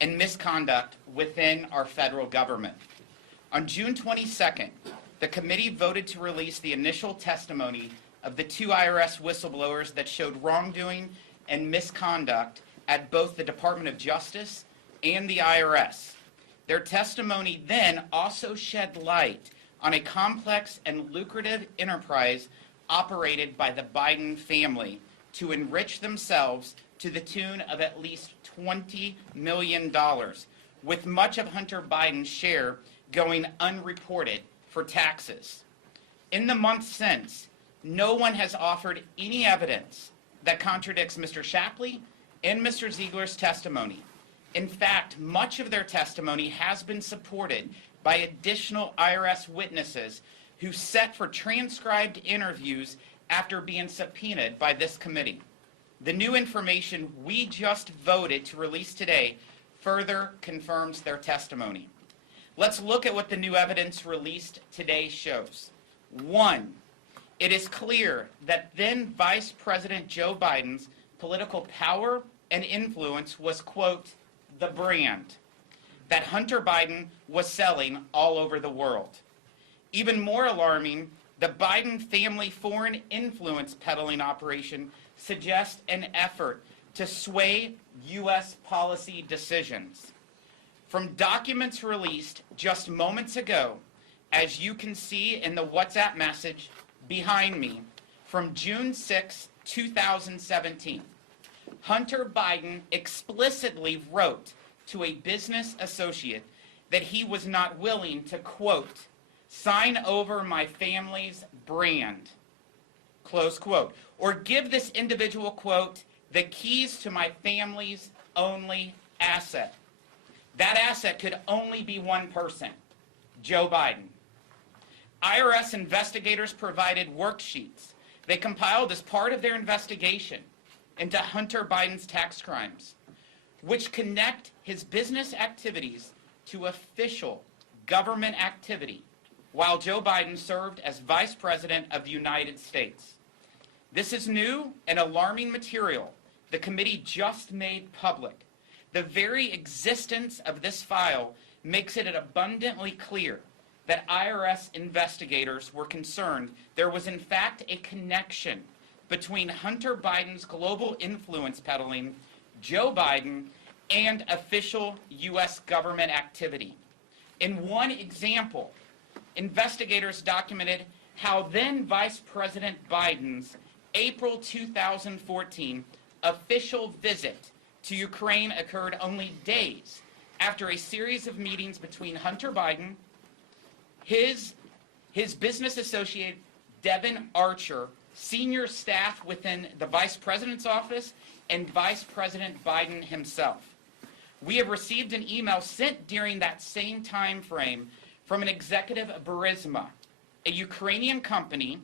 and misconduct within our federal government. On June 22nd, the committee voted to release the initial testimony of the 2 IRS whistleblowers that showed wrongdoing and misconduct at both the Department of Justice and the IRS. Their testimony then also shed light on a complex and lucrative enterprise operated by the Biden family to enrich themselves to the tune of at least $20 million, with much of Hunter Biden's share going unreported for taxes. In the months since, no one has offered any evidence that contradicts Mr. Shapley and Mr. Ziegler's testimony. In fact, much of their testimony has been supported by additional IRS witnesses who set for transcribed interviews after being subpoenaed by this committee. The new information we just voted to release today further confirms their testimony. Let's look at what the new evidence released today shows. 1, it is clear that then Vice President Joe Biden's political power and influence was, quote, the brand that Hunter Biden was selling all over the world. Even more alarming, the Biden family foreign influence peddling operation suggests an effort to sway U.S. policy decisions. From documents released just moments ago, as you can see in the WhatsApp message behind me from June 6, 2017, Hunter Biden explicitly wrote to a business associate that he was not willing to, quote, sign over my family's brand, close quote, or give this individual, quote, the keys to my family's only asset. That asset could only be one person, Joe Biden. IRS investigators provided worksheets they compiled as part of their investigation into Hunter Biden's tax crimes, which connect his business activities to official government activity while Joe Biden served as Vice President of the United States. This is new and alarming material the committee just made public. The very existence of this file makes it abundantly clear that IRS investigators were concerned there was in fact a connection between Hunter Biden's global influence peddling, Joe Biden, and official U.S. government activity. In one example, investigators documented how then Vice President Biden's April 2014 official visit to Ukraine occurred only days after a series of meetings between Hunter Biden, his business associate Devin Archer, senior staff within the Vice President's office, and Vice President Biden himself. We have received an email sent during that same time frame from an executive of Burisma, a Ukrainian company,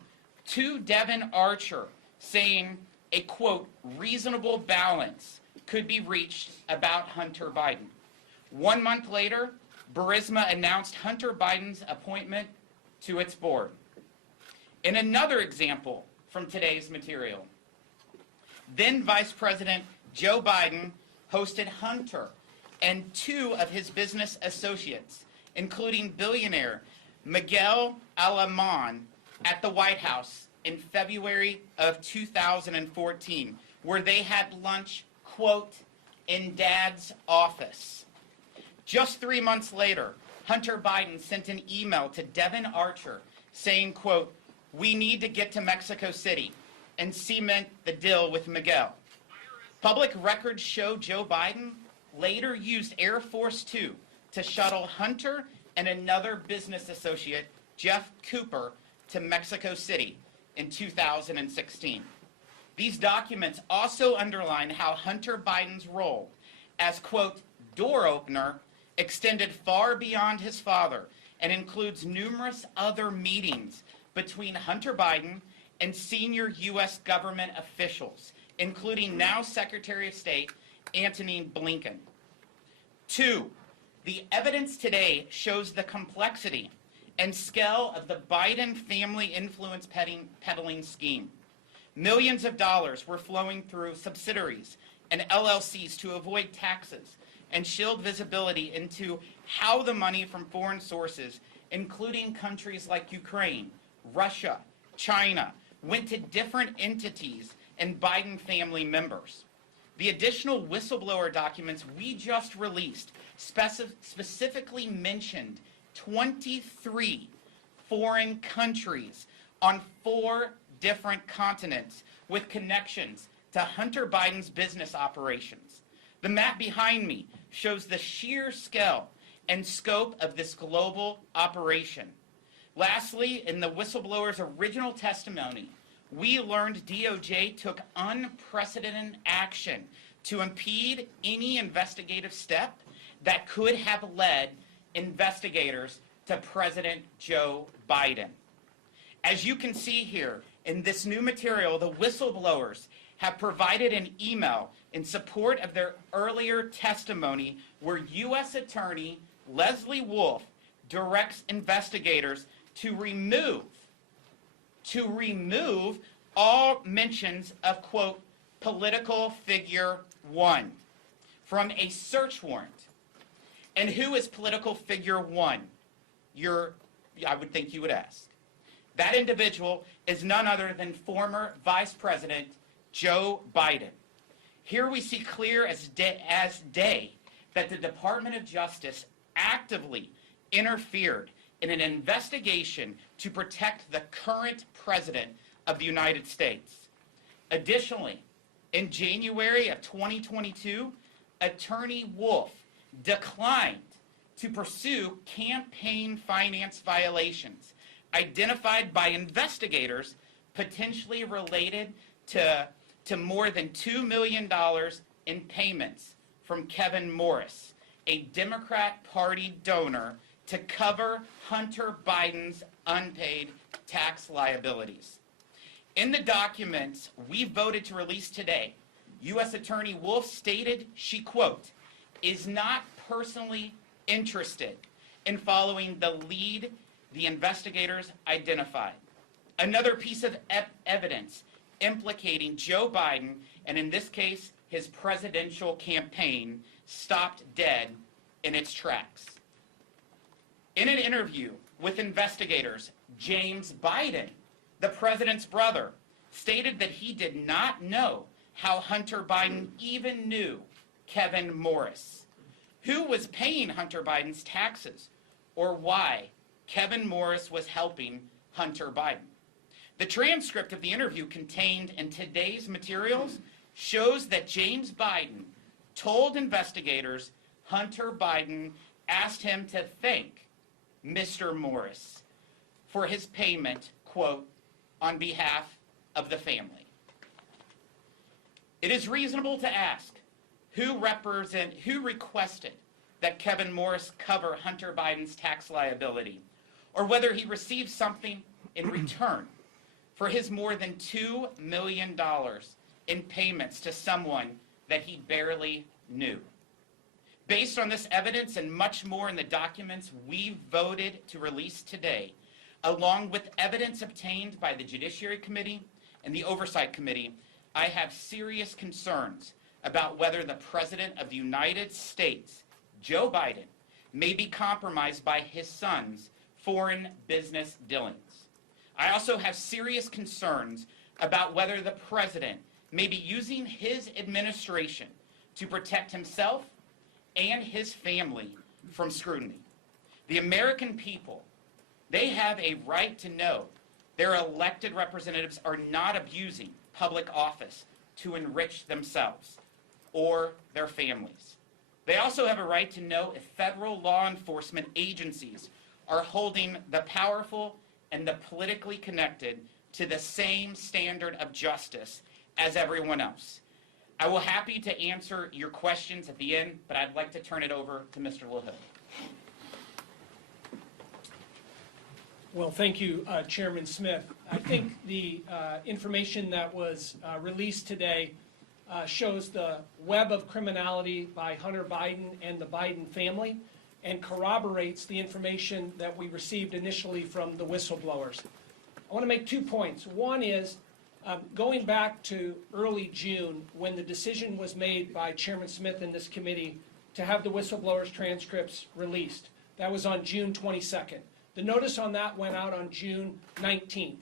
to Devin Archer, saying a, quote, reasonable balance could be reached about Hunter Biden. 1 month later, Burisma announced Hunter Biden's appointment to its board. In another example from today's material, then Vice President Joe Biden hosted Hunter and 2 of his business associates, including billionaire Miguel Alemán, at the White House in February of 2014, where they had lunch, quote, in Dad's office. Just 3 months later, Hunter Biden sent an email to Devin Archer saying, quote, we need to get to Mexico City and cement the deal with Miguel. Public records show Joe Biden later used Air Force 2 to shuttle Hunter and another business associate, Jeff Cooper, to Mexico City in 2016. These documents also underline how Hunter Biden's role as, quote, door opener extended far beyond his father and includes numerous other meetings between Hunter Biden and senior U.S. government officials, including now Secretary of State Antony Blinken. 2, the evidence today shows the complexity and scale of the Biden family influence peddling scheme. Millions of dollars were flowing through subsidiaries and LLCs to avoid taxes, and shield visibility into how the money from foreign sources, including countries like Ukraine, Russia, China, went to different entities and Biden family members. The additional whistleblower documents we just released specifically mentioned 23 foreign countries on 4 different continents with connections to Hunter Biden's business operations. The map behind me shows the sheer scale and scope of this global operation. Lastly, in the whistleblower's original testimony, we learned DOJ took unprecedented action to impede any investigative step that could have led investigators to President Joe Biden. As you can see here in this new material, the whistleblowers have provided an email in support of their earlier testimony where U.S. Attorney Leslie Wolf directs investigators to remove all mentions of, quote, political figure 1 from a search warrant. And who is political figure 1? I would think you would ask. That individual is none other than former Vice President Joe Biden. Here we see clear as day that the Department of Justice actively interfered in an investigation to protect the current president of the United States. Additionally, in January of 2022, Attorney Wolf declined to pursue campaign finance violations identified by investigators potentially related to more than $2 million in payments from Kevin Morris, a Democrat Party donor, to cover Hunter Biden's unpaid tax liabilities. In the documents we voted to release today, U.S. Attorney Wolf stated she, quote, is not personally interested in following the lead the investigators identified. Another piece of evidence implicating Joe Biden, and in this case, his presidential campaign, stopped dead in its tracks. In an interview with investigators, James Biden, the president's brother, stated that he did not know how Hunter Biden even knew Kevin Morris, who was paying Hunter Biden's taxes, or why Kevin Morris was helping Hunter Biden. The transcript of the interview contained in today's materials shows that James Biden told investigators Hunter Biden asked him to thank Mr. Morris for his payment, quote, on behalf of the family. It is reasonable to ask who requested that Kevin Morris cover Hunter Biden's tax liability, or whether he received something in return for his more than $2 million in payments to someone that he barely knew. Based on this evidence and much more in the documents we voted to release today, along with evidence obtained by the Judiciary Committee and the Oversight Committee, I have serious concerns about whether the President of the United States, Joe Biden, may be compromised by his son's foreign business dealings. I also have serious concerns about whether the President may be using his administration to protect himself and his family from scrutiny. The American people, they have a right to know their elected representatives are not abusing public office to enrich themselves or their families. They also have a right to know if federal law enforcement agencies are holding the powerful and the politically connected to the same standard of justice as everyone else. I will be happy to answer your questions at the end, but I'd like to turn it over to Mr. LaHood. Well, thank you, Chairman Smith. I think the information that was released today shows the web of criminality by Hunter Biden and the Biden family and corroborates the information that we received initially from the whistleblowers. I want to make 2 points. One is, going back to early June, when the decision was made by Chairman Smith in this committee to have the whistleblowers' transcripts released. That was on June 22nd. The notice on that went out on June 19th.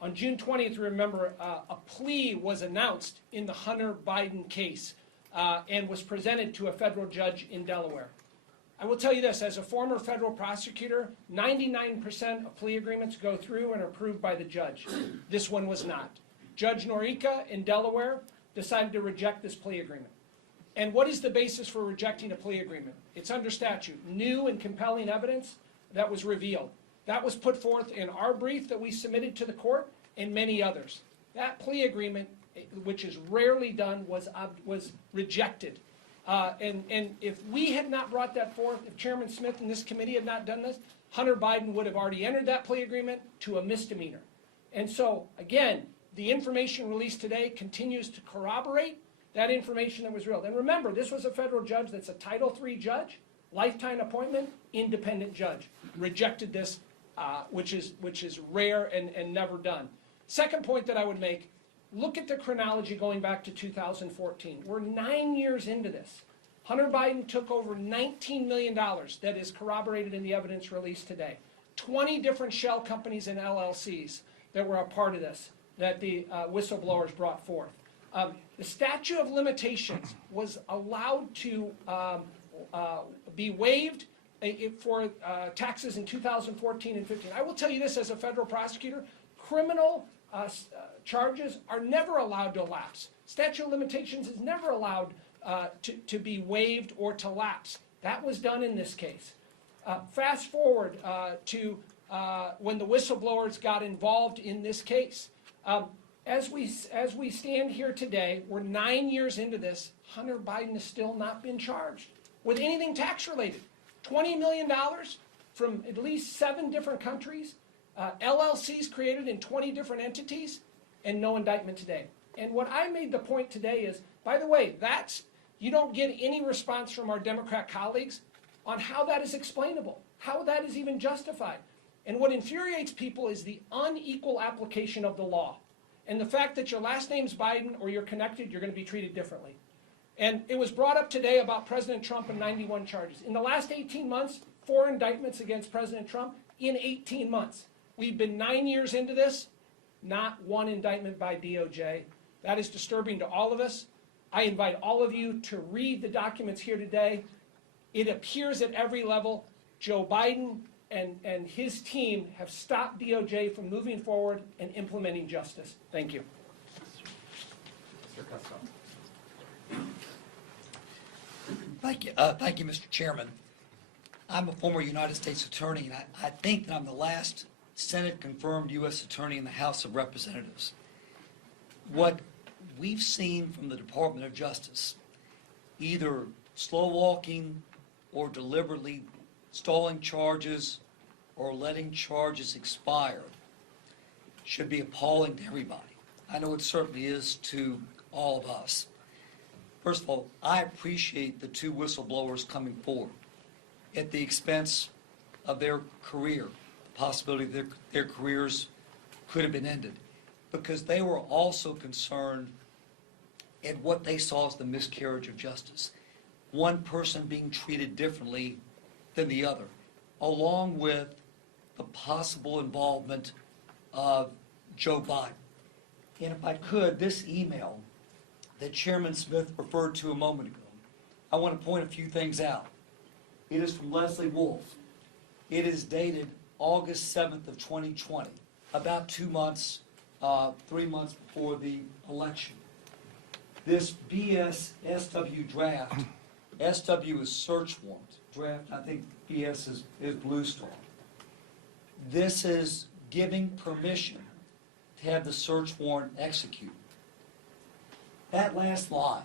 On June 20th, remember, a plea was announced in the Hunter Biden case and was presented to a federal judge in Delaware. I will tell you this, as a former federal prosecutor, 99% of plea agreements go through and are approved by the judge. This one was not. Judge Norica in Delaware decided to reject this plea agreement. And what is the basis for rejecting a plea agreement? It's under statute, new and compelling evidence that was revealed. That was put forth in our brief that we submitted to the court and many others. That plea agreement, which is rarely done, was rejected. And if we had not brought that forth, if Chairman Smith and this committee had not done this, Hunter Biden would have already entered that plea agreement to a misdemeanor. And so, again, the information released today continues to corroborate that information that was real. And remember, this was a federal judge that's a Title III judge, lifetime appointment, independent judge. Rejected this, which is rare and never done. Second point that I would make, look at the chronology going back to 2014. We're 9 years into this. Hunter Biden took over $19 million that is corroborated in the evidence released today. 20 different shell companies and LLCs that were a part of this that the whistleblowers brought forth. The statute of limitations was allowed to be waived for taxes in 2014 and 15. I will tell you this as a federal prosecutor, criminal charges are never allowed to lapse. Statute of limitations is never allowed to be waived or to lapse. That was done in this case. Fast forward to when the whistleblowers got involved in this case. As we stand here today, we're 9 years into this, Hunter Biden has still not been charged with anything tax related. $20 million from at least 7 different countries, LLCs created in 20 different entities, and no indictment today. And what I made the point today is, by the way, you don't get any response from our Democrat colleagues on how that is explainable, how that is even justified. And what infuriates people is the unequal application of the law. And the fact that your last name's Biden or you're connected, you're going to be treated differently. And it was brought up today about President Trump and 91 charges. In the last 18 months, 4 indictments against President Trump in 18 months. We've been 9 years into this, not 1 indictment by DOJ. That is disturbing to all of us. I invite all of you to read the documents here today. It appears at every level Joe Biden and his team have stopped DOJ from moving forward and implementing justice. Thank you. Thank you, Mr. Chairman. I'm a former United States Attorney, and I think that I'm the last Senate-confirmed U.S. Attorney in the House of Representatives. What we've seen from the Department of Justice, either slow-walking or deliberately stalling charges or letting charges expire, should be appalling to everybody. I know it certainly is to all of us. First of all, I appreciate the 2 whistleblowers coming forward at the expense of their career, the possibility that their careers could have been ended, because they were also concerned at what they saw as the miscarriage of justice. One person being treated differently than the other, along with the possible involvement of Joe Biden. And if I could, this email that Chairman Smith referred to a moment ago, I want to point a few things out. It is from Leslie Wolf. It is dated August 7th of 2020, about 2 months, 3 months before the election. This BS SW draft, SW is search warrant draft, I think BS is Blue Storm. This is giving permission to have the search warrant executed. That last line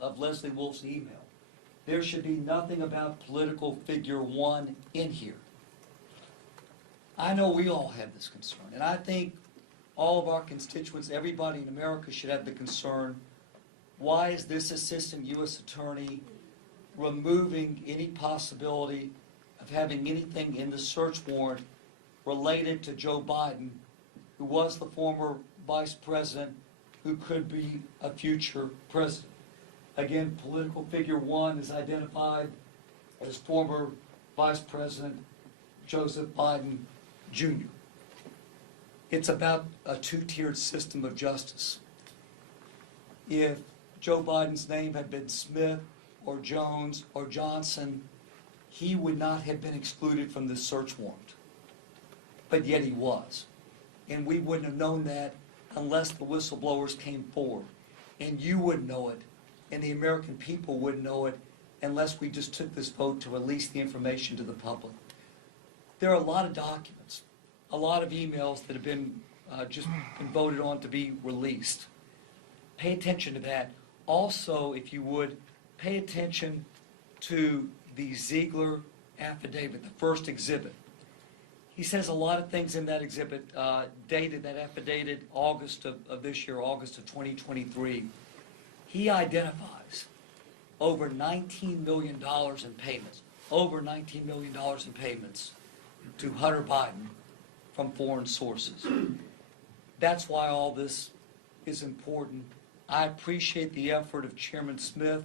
of Leslie Wolf's email, there should be nothing about political figure 1 in here. I know we all have this concern, and I think all of our constituents, everybody in America should have the concern, why is this assistant U.S. attorney removing any possibility of having anything in the search warrant related to Joe Biden, who was the former vice president, who could be a future president? Again, political figure 1 is identified as former Vice President Joseph Biden Jr. It's about a two-tiered system of justice. If Joe Biden's name had been Smith or Jones or Johnson, he would not have been excluded from this search warrant. But yet he was. And we wouldn't have known that unless the whistleblowers came forward. And you wouldn't know it, and the American people wouldn't know it unless we just took this vote to release the information to the public. There are a lot of documents, a lot of emails that have been just been voted on to be released. Pay attention to that. Also, if you would, pay attention to the Ziegler affidavit, the first exhibit. He says a lot of things in that exhibit, dated, that affidavit, August of this year, August of 2023. He identifies over $19 million in payments, to Hunter Biden from foreign sources. That's why all this is important. I appreciate the effort of Chairman Smith,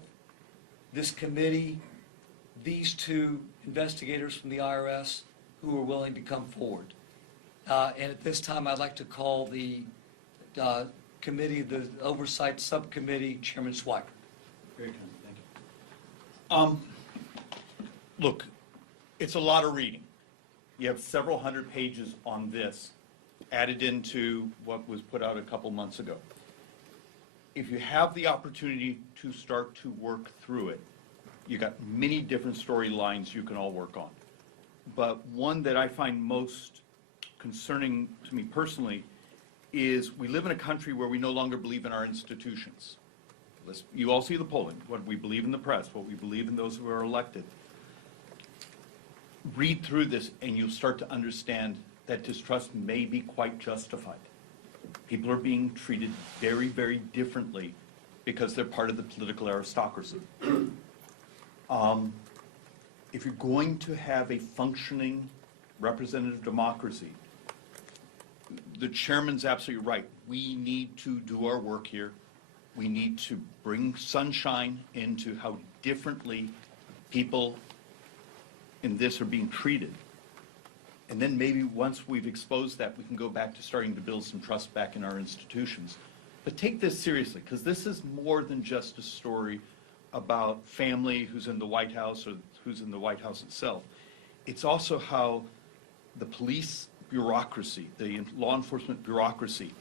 this committee, these two investigators from the IRS who are willing to come forward. And at this time, I'd like to call the committee, the Oversight Subcommittee, Chairman Swiper. Very kind, thank you. Look, it's a lot of reading. You have several hundred pages on this added into what was put out a couple months ago. If you have the opportunity to start to work through it, you got many different storylines you can all work on. But one that I find most concerning to me personally is we live in a country where we no longer believe in our institutions. You all see the polling, what we believe in the press, what we believe in those who are elected. Read through this and you'll start to understand that distrust may be quite justified. People are being treated very, very differently because they're part of the political aristocracy. If you're going to have a functioning representative democracy, the chairman's absolutely right. We need to do our work here. We need to bring sunshine into how differently people in this are being treated. And then maybe once we've exposed that, we can go back to starting to build some trust back in our institutions. But take this seriously, because this is more than just a story about family who's in the White House or who's in the White House itself. It's also how the police bureaucracy, the law enforcement bureaucracy,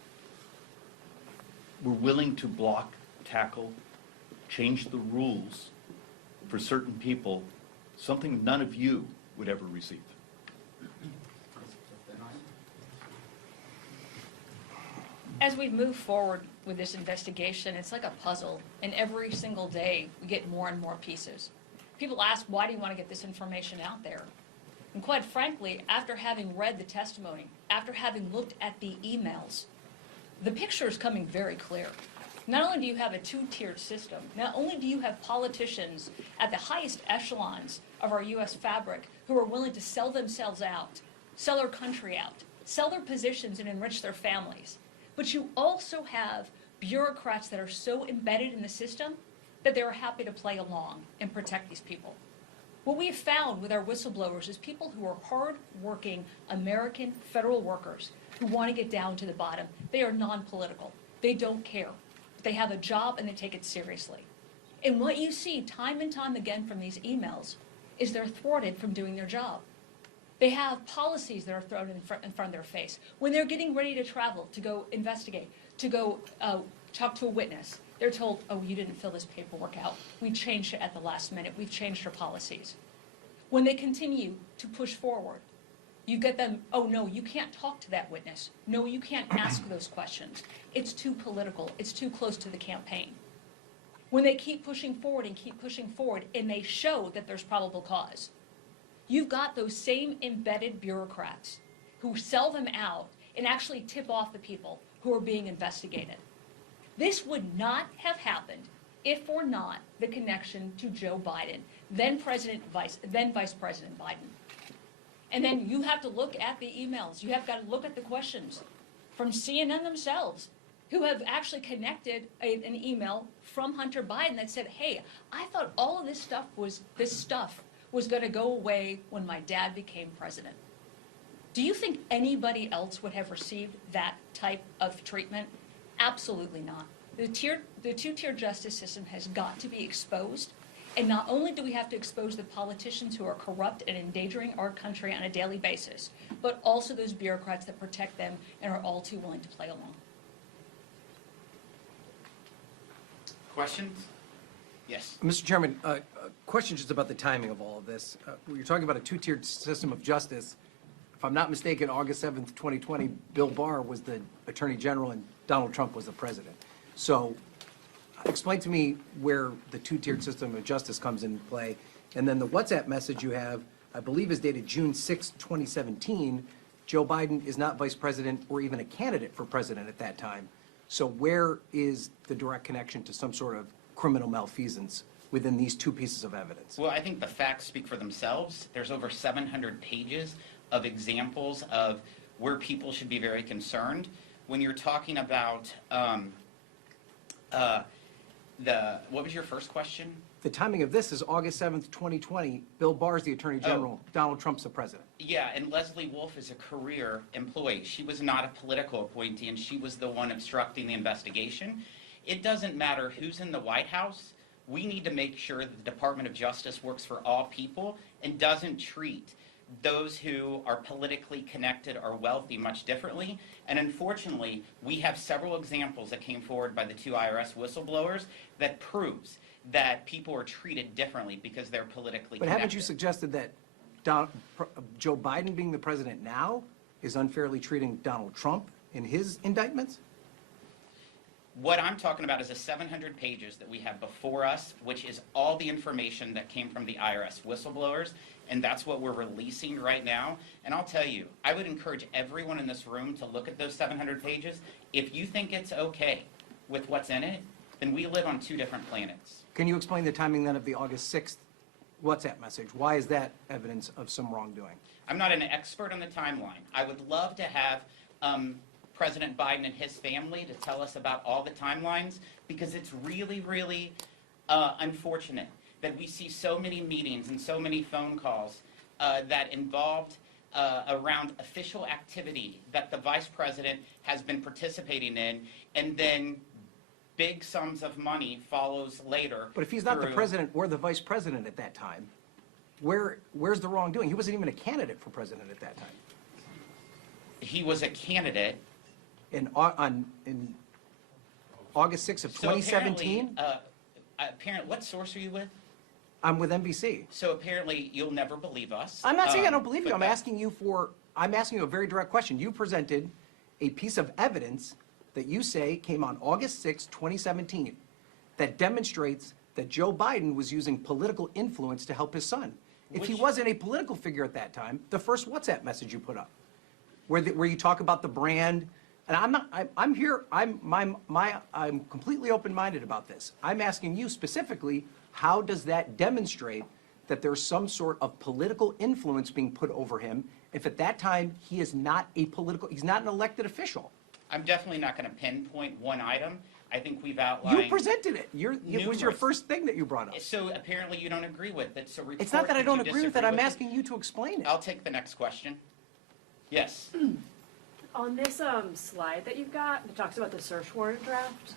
were willing to block, tackle, change the rules for certain people, something none of you would ever receive. As we move forward with this investigation, it's like a puzzle, and every single day we get more and more pieces. People ask, why do you want to get this information out there? And quite frankly, after having read the testimony, after having looked at the emails, the picture is coming very clear. Not only do you have a two-tiered system, not only do you have politicians at the highest echelons of our U.S. fabric who are willing to sell themselves out, sell their country out, sell their positions and enrich their families, but you also have bureaucrats that are so embedded in the system that they're happy to play along and protect these people. What we have found with our whistleblowers is people who are hard-working American federal workers who want to get down to the bottom. They are non-political. They don't care. They have a job and they take it seriously. And what you see time and time again from these emails is they're thwarted from doing their job. They have policies that are thrown in front of their face. When they're getting ready to travel, to go investigate, to go talk to a witness, they're told, oh, you didn't fill this paperwork out. We changed it at the last minute. We've changed our policies. When they continue to push forward, you get them, oh, no, you can't talk to that witness. No, you can't ask those questions. It's too political. It's too close to the campaign. When they keep pushing forward and they show that there's probable cause, you've got those same embedded bureaucrats who sell them out and actually tip off the people who are being investigated. This would not have happened if or not the connection to Joe Biden, then Vice President Biden. And then you have to look at the emails. You have got to look at the questions from CNN themselves. who have actually connected an email from Hunter Biden that said, hey, I thought all of this stuff was going to go away when my dad became president. Do you think anybody else would have received that type of treatment? Absolutely not. The two-tier justice system has got to be exposed. And not only do we have to expose the politicians who are corrupt and endangering our country on a daily basis, but also those bureaucrats that protect them and are all too willing to play along. Questions? Yes. Mr. Chairman, question just about the timing of all of this. You're talking about a two-tiered system of justice. If I'm not mistaken, August 7th, 2020, Bill Barr was the Attorney General and Donald Trump was the President. So explain to me where the two-tiered system of justice comes into play. And then the WhatsApp message you have, I believe is dated June 6, 2017. Joe Biden is not vice president or even a candidate for president at that time. So where is the direct connection to some sort of criminal malfeasance within these two pieces of evidence? Well, I think the facts speak for themselves. There's over 700 pages of examples of where people should be very concerned. When you're talking about what was your first question? The timing of this is August 7th, 2020. Bill Barr is the Attorney General. Donald Trump's the President. Yeah, and Leslie Wolf is a career employee. She was not a political appointee, and she was the one obstructing the investigation. It doesn't matter who's in the White House. We need to make sure that the Department of Justice works for all people and doesn't treat those who are politically connected or wealthy much differently. And unfortunately, we have several examples that came forward by the two IRS whistleblowers that proves that people are treated differently because they're politically But connected. haven't you suggested that Joe Biden being the president now is unfairly treating Donald Trump in his indictments? What I'm talking about is the 700 pages that we have before us, which is all the information that came from the IRS whistleblowers, and that's what we're releasing right now. And I'll tell you, I would encourage everyone in this room to look at those 700 pages. If you think it's okay with what's in it, then we live on two different planets. Can you explain the timing then of the August 6th WhatsApp message? Why is that evidence of some wrongdoing? I'm not an expert on the timeline. I would love to have President Biden and his family to tell us about all the timelines, because it's really, really unfortunate that we see so many meetings and so many phone calls that involved around official activity that the vice president has been participating in, and then big sums of money follows later. But if he's not the through- president or the vice president at that time, where's the wrongdoing? He wasn't even a candidate for president at that time. He was a candidate. In August 6th of 2017, Apparently, what source are you with? I'm with NBC. So apparently, you'll never believe us. I'm not saying I don't believe you. but I'm that- asking you a very direct question. You presented a piece of evidence that you say came on August 6, 2017, that demonstrates that Joe Biden was using political influence to help his son. If he Which- wasn't a political figure at that time, the first WhatsApp message you put up, where you talk about the brand, and I'm completely open-minded about this. I'm asking you specifically, how does that demonstrate that there's some sort of political influence being put over him if at that time he is not he's not an elected official? I'm definitely not going to pinpoint one item. I think we've outlined. You presented it. It was your numerous- first thing that you brought up. So apparently you don't agree with it. So It's not that I don't report agree you with it. disagree I'm with asking you to explain it. I'll take the next question. Yes. On this slide that you've got, that talks about the search warrant draft,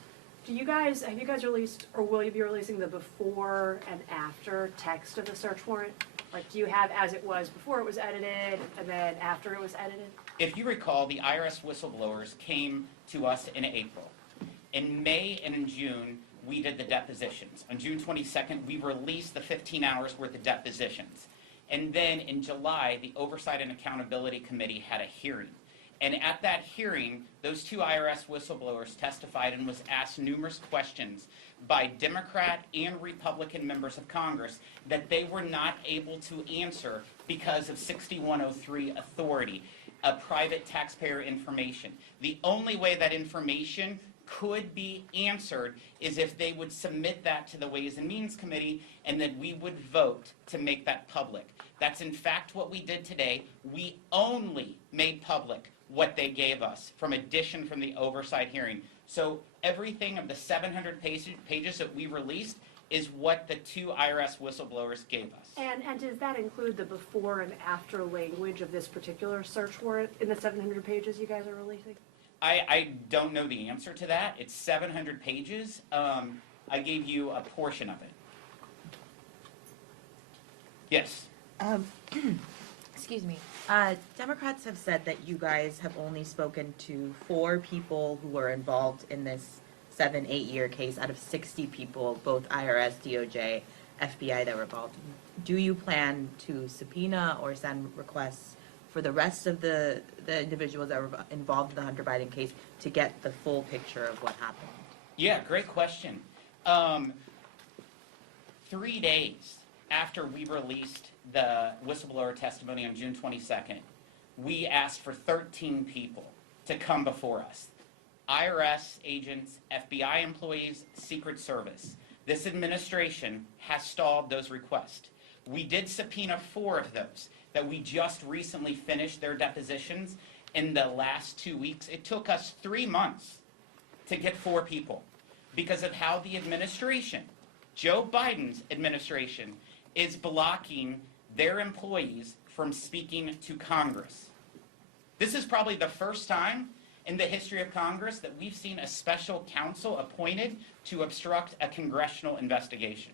have you guys released, or will you be releasing the before and after text of the search warrant? Like, do you have as it was before it was edited, and then after it was edited? If you recall, the IRS whistleblowers came to us in April. In May and in June, we did the depositions. On June 22nd, we released the 15 hours worth of depositions. And then in July, the Oversight and Accountability Committee had a hearing. And at that hearing, those two IRS whistleblowers testified and was asked numerous questions by Democrat and Republican members of Congress that they were not able to answer because of 6103 authority, private taxpayer information. The only way that information could be answered is if they would submit that to the Ways and Means Committee, and then we would vote to make that public. That's in fact what we did today. We only made public what they gave us from addition from the oversight hearing. So everything of the 700 pages that we released is what the 2 IRS whistleblowers gave us. And does that include the before and after language of this particular search warrant in the 700 pages you guys are releasing? I don't know the answer to that. It's 700 pages. I gave you a portion of it. Yes. Excuse me. Democrats have said that you guys have only spoken to 4 people who were involved in this 7-8 year case out of 60 people, both IRS, DOJ, FBI that were involved. Do you plan to subpoena or send requests for the rest of the individuals that were involved in the Hunter Biden case to get the full picture of what happened? Yeah, great question. 3 days after we released the whistleblower testimony on June 22nd, we asked for 13 people to come before us. IRS agents, FBI employees, Secret Service. This administration has stalled those requests. We did subpoena 4 of those that we just recently finished their depositions in the last 2 weeks. It took us 3 months to get 4 people because of how the administration, Joe Biden's administration, is blocking their employees from speaking to Congress. This is probably the first time in the history of Congress that we've seen a special counsel appointed to obstruct a congressional investigation.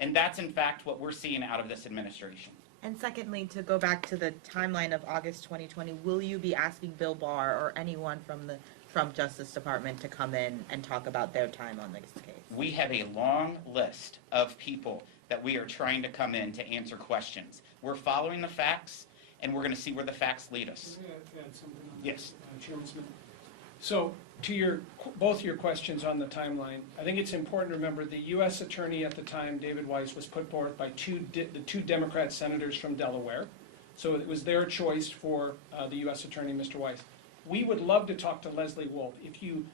And that's in fact what we're seeing out of this administration. And secondly, to go back to the timeline of August 2020, will you be asking Bill Barr or anyone from the Trump Justice Department to come in and talk about their time on this case? We have a long list of people that we are trying to come in to answer questions. We're following the facts, and we're going to see where the facts lead us. Can I add something on that, Yes. Chairman Smith? So to both your questions on the timeline, I think it's important to remember the U.S. attorney at the time, David Weiss, was put forth by the 2 Democrat senators from Delaware. So it was their choice for the U.S. attorney, Mr. Weiss. We would love to talk to Leslie Wolf. If you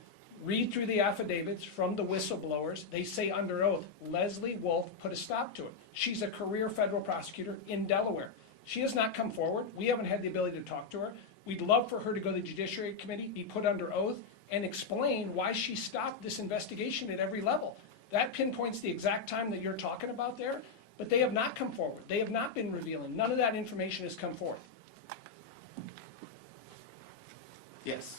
read through the affidavits from the whistleblowers, they say under oath, Leslie Wolf put a stop to it. She's a career federal prosecutor in Delaware. She has not come forward. We haven't had the ability to talk to her. We'd love for her to go to the Judiciary Committee, be put under oath, and explain why she stopped this investigation at every level. That pinpoints the exact time that you're talking about there, but they have not come forward. They have not been revealing. None of that information has come forth. Yes.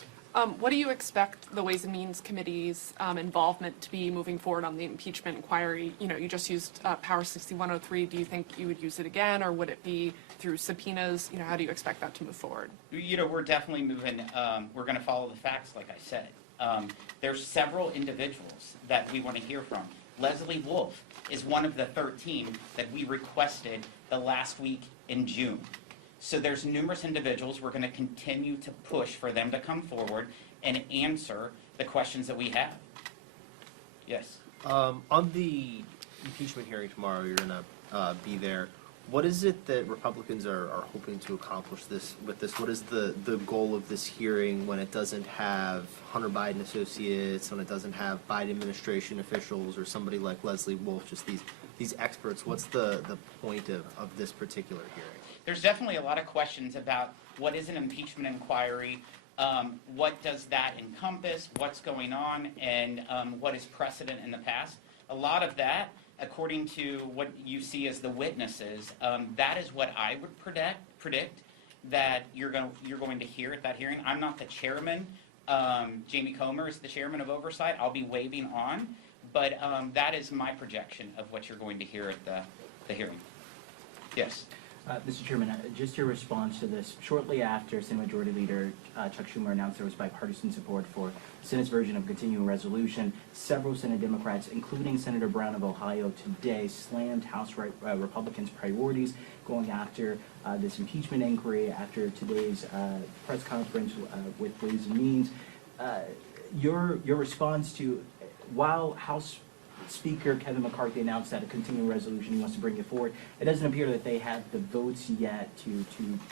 What do you expect the Ways and Means Committee's involvement to be moving forward on the impeachment inquiry? You know, you just used Power 6103. Do you think you would use it again, or would it be through subpoenas? You know, how do you expect that to move forward? You know, we're definitely moving, we're going to follow the facts, like I said. There's several individuals that we want to hear from. Leslie Wolf is one of the 13 that we requested the last week in June. So there's numerous individuals. We're going to continue to push for them to come forward and answer the questions that we have. Yes. On the impeachment hearing tomorrow, you're going to be there. What is it that Republicans are hoping to accomplish with this? What is the goal of this hearing when it doesn't have Hunter Biden associates, when it doesn't have Biden administration officials or somebody like Leslie Wolf, just these experts? What's the point of this particular hearing? There's definitely a lot of questions about what is an impeachment inquiry, what does that encompass, what's going on, and what is precedent in the past. A lot of that, according to what you see as the witnesses, that is what I would predict that you're going to hear at that hearing. I'm not the chairman. Jamie Comer is the chairman of oversight. I'll be waving on, but that is my projection of what you're going to hear at the hearing. Yes. Mr. Chairman, just your response to this. Shortly after Senate Majority Leader Chuck Schumer announced there was bipartisan support for the Senate's version of continuing resolution, several Senate Democrats, including Senator Brown of Ohio today, slammed House Republicans' priorities going after this impeachment inquiry after today's press conference with Ways and Means. Your response to, while House Speaker Kevin McCarthy announced that a continuing resolution, he wants to bring it forward, it doesn't appear that they have the votes yet to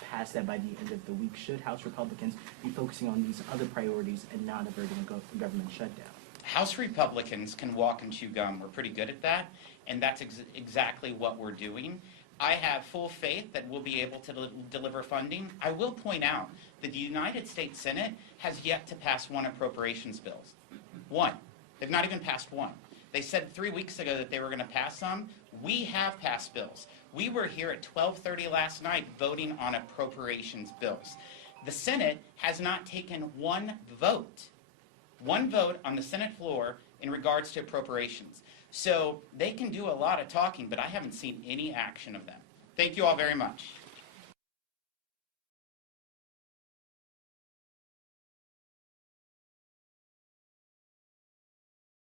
pass that by the end of the week. Should House Republicans be focusing on these other priorities and not averting a government shutdown? House Republicans can walk and chew gum. We're pretty good at that, and that's exactly what we're doing. I have full faith that we'll be able to deliver funding. I will point out that the United States Senate has yet to pass one appropriations bill. One. They've not even passed one. They said 3 weeks ago that they were going to pass some. We have passed bills. We were here at 12:30 last night voting on appropriations bills. The Senate has not taken one vote on the Senate floor in regards to appropriations. So they can do a lot of talking, but I haven't seen any action of them. Thank you all very much.